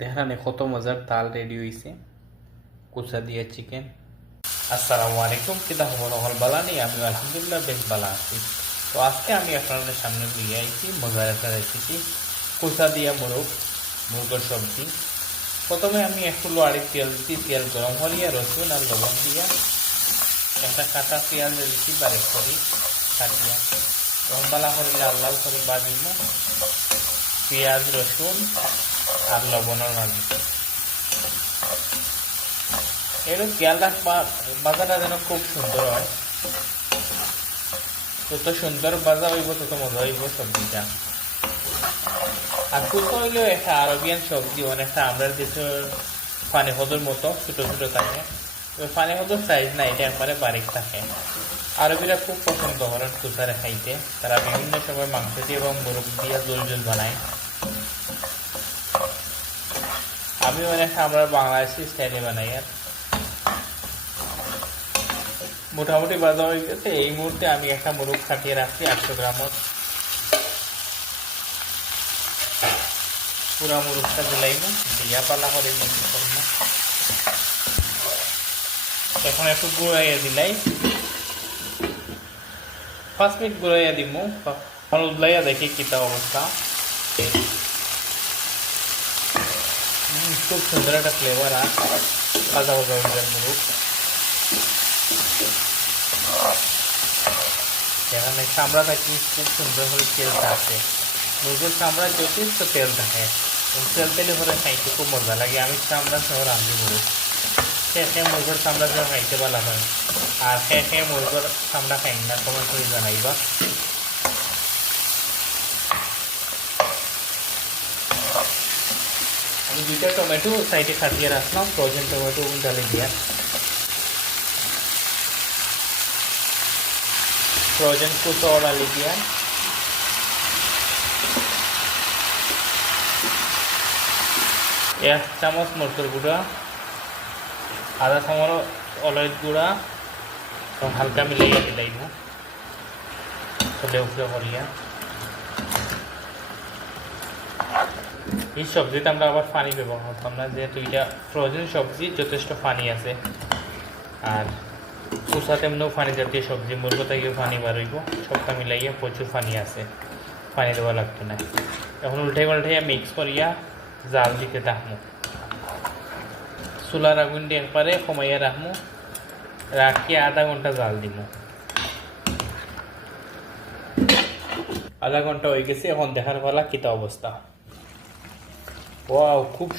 তেহরানে কত মজার তাল রেডি হয়েছে কুচা দিয়ে চিকেন। আসসালামু আলাইকুম, কিতা খবর? হল বালা নেই? আমি আলহামদুলিল্লাহ বেশ বালা আছি। তো আজকে আমি আপনাদের সামনে নিয়ে আইছি মজার একটা রেসিপি কুচা দিয়া মোরগ, মুরগের সবজি। প্রথমে আমি একটু লোয়ারি তেল দিচ্ছি তেল গরম করিয়া রসুন আর লবণ দিয়া। একটা কাটা পেঁয়াজ দিচ্ছি বারেক করি কাটিয়া তখন বালা করে লাল লাল করে বাজিব পেঁয়াজ, রসুন আর লবণের মাঝে। এর বাজারটা যেন খুব সুন্দর হয়। যত সুন্দর বাজা হইব, তত মজা হইব সবজিটা। আর একটা আরবিয়ান সবজি অনেকটা আমরা দেশের পানি মতো, ছোট ছোট থাকে। তো পানি হদর সাইজ না, এটা একবারে বারিক থাকে। আরবিরা খুব পছন্দ করেন কুচারে খাইতে। তারা বিভিন্ন সময় মাংস দিয়ে এবং মুরগ দিয়ে জল জল বানায়। আমি অনেক আমরা বাংলাদেশি স্টাইলে বানাই আর মোটামুটি বাজা হয়ে গেছে এই মুহূর্তে আমি একটা মুরগ কাটিয়ে রাখছি একশো গ্রামত পুরা মুরগটা দিলাইব দিয়া পালা করে করব এখন একটু গুঁড়াইয়া দিলাই পাঁচ মিনিট গুঁড়াইয়া দিব হলুদ লাইয়া দেখি কিতা অবস্থা খুব সুন্দর একটা ফ্লেভার আর ভাজা ভাজা হয়ে যায় মুরগ এখানে চামড়া থাকি খুব সুন্দর করে তেল থাকে মুরগের চামড়া যথেষ্ট তেল থাকে তেল তেলে করে খাইতে খুব মজা লাগে আমি চামড়া সহ রান্ধি মুরগ সে সে চামড়া সহ খাইতে ভালো হয় আর সে মুরগের চামড়া খাই না তোমার করে জানাইবা আমি দুইটা টমেটো সাইডে কাটিয়ে রাখলাম ফ্রোজেন টমেটো ডালে দিয়া। ফ্রোজেন কুচো ডালি দিয়া। এক চামচ মরচুর গুঁড়া, আধা চামচ অলয়ের গুঁড়া হালকা মিলাইয়া দিলাইব ফুলে উফলে করিয়া। এই সবজিতে আমরা আবার পানি ব্যবহার করতাম না যেহেতু এটা ফ্রোজেন সবজি যথেষ্ট পানি আছে। আর কুসাতে এমনিও পানি জাতীয় সবজি, মুরগো থেকেও পানি বাড়ইব সবটা মিলাইয়া প্রচুর পানি আছে। পানি দেওয়া লাগতো না। এখন উল্টাই পাল্টাইয়া মিক্স করিয়া জাল দিতে থাকব। চুলার আগুন দিয়ে একবারে কমাইয়া রাখব। রাখিয়ে আধা ঘণ্টা জাল দিব। আধা ঘণ্টা হয়ে গেছে, এখন দেখার পালা কিতা অবস্থা। ওয়াও খুব